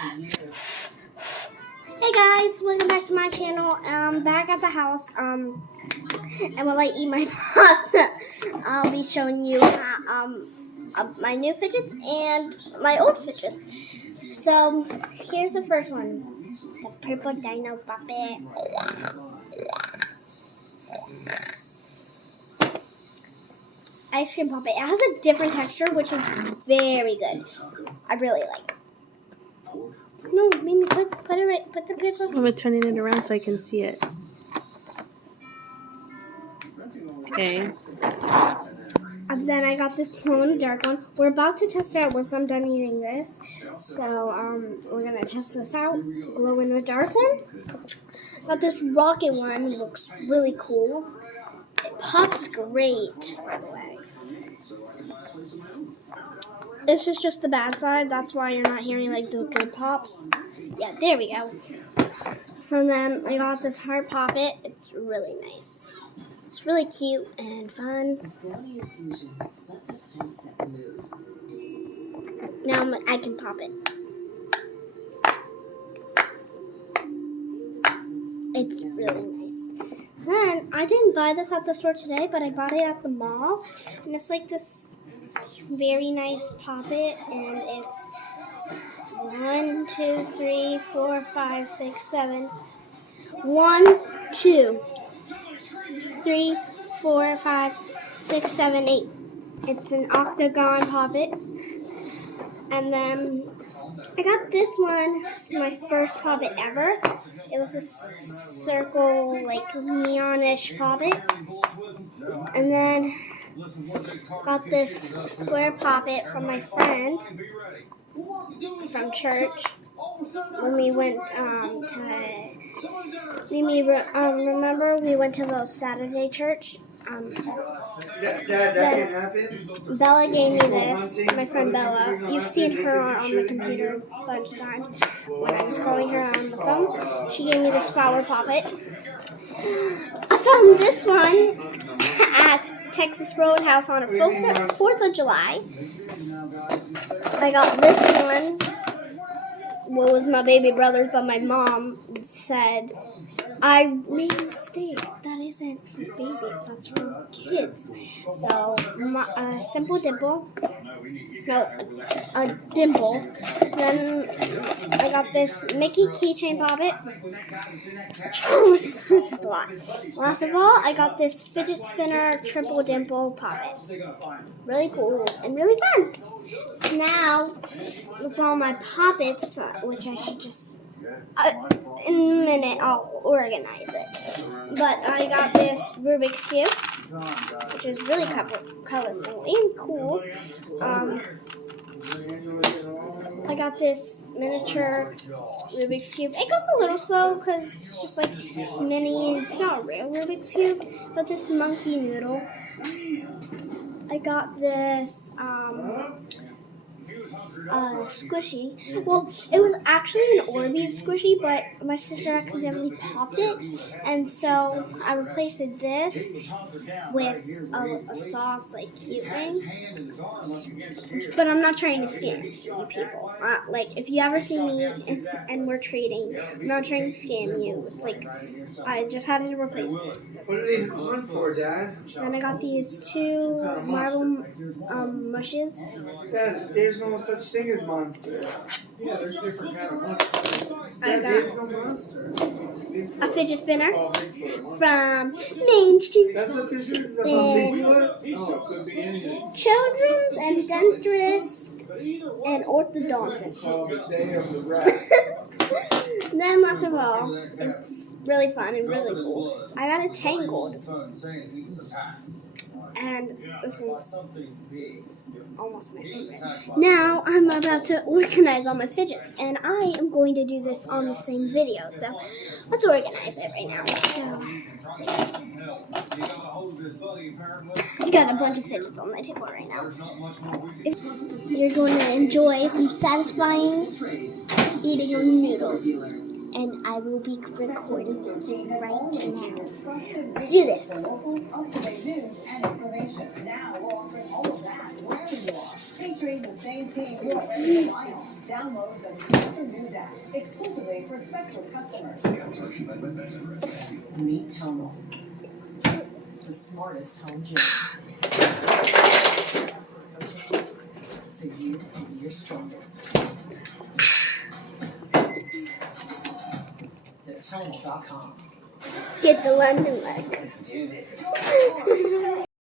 Hey guys, welcome back to my channel. I'm back at the house. And while I eat my pasta, I'll be showing you my new fidgets and my old fidgets. So here's the first one, the purple dino puppet. Ice cream puppet. It has a different texture, which is very good. I really like it. No, Mimi, put it right. Put the paper. I'm turning it around so I can see it. Okay. And then I got this glow in the dark one. We're about to test it out once I'm done eating this. So we're gonna test this out. Glow in the dark one. Got this rocket one. Looks really cool. It pops great, by the way. This is just the bad side. That's why you're not hearing like the good pops. Yeah, there we go. So then I got this heart poppet. It's really nice. It's really cute and fun. Now I can pop it. It's really nice. Then I didn't buy this at the store today, but I bought it at the mall. And it's like this very nice poppet, and it's 1, 2, 3, 4, 5, 6, 7. 1, 2, 3, 4, 5, 6, 7, 8. It's an octagon poppet. And then I got this one. It's my first poppet ever. It was this circle, like neonish poppet. And then got this square poppet from my friend from church when we went remember we went to the Saturday church. That can happen. Bella gave me this, my friend Bella. You've seen her on the computer a bunch of times when I was calling her on the phone. She gave me this flower poppet. I found this one at Texas Roadhouse on a 4th of July. I got this one. Well, it was my baby brother's, but my mom said, I made a mistake. That isn't for babies, that's for kids. So, a simple dimple. No, a dimple. Then I got this Mickey keychain poppet. This is a lot. Last of all, I got this fidget spinner triple dimple poppet. Really cool and really fun. So now, that's all my poppets, which I should just, in a minute, I'll organize it. But I got this Rubik's Cube, which is really colorful and cool. I got this miniature Rubik's Cube. It goes a little slow because it's just like this mini, it's not a real Rubik's Cube, but this monkey noodle. I got this squishy. Well, it was actually an Orbeez squishy, but my sister accidentally popped it, and so I replaced this with a soft, like, cute thing. But I'm not trying to scam you people. Like, if you ever see me and we're trading, I'm not trying to scam you. It's like, I just had to replace it. What are they on for, Dad? Then I got these 2 marble mushes. Dad, there's no such thing as monster. Yeah, there's different kind of monsters. Dad, there's no monster. A fidget spinner from Main Street. That's what this is about Bigfoot? No, it could be anything. Children's and dentist and orthodontist. So the day of the rat. Then last of all, it's really fun and really cool. I got a Tangled. And this one's almost my favorite. Now I'm about to organize all my fidgets, and I am going to do this on the same video. So let's organize it right now. So let's see. I got a bunch of fidgets on my table right now. If you're going to enjoy some satisfying eating of noodles. And I will be recording this right now. Let's do this. Now we're offering all of that wherever you are, featuring the same team who are ready to Download the Spectrum News app exclusively for Spectrum customers. Meet Tonal, the smartest home gym. Expert coaching, so you can be your strongest. Tonal.com. Get the London leg. Let's do this.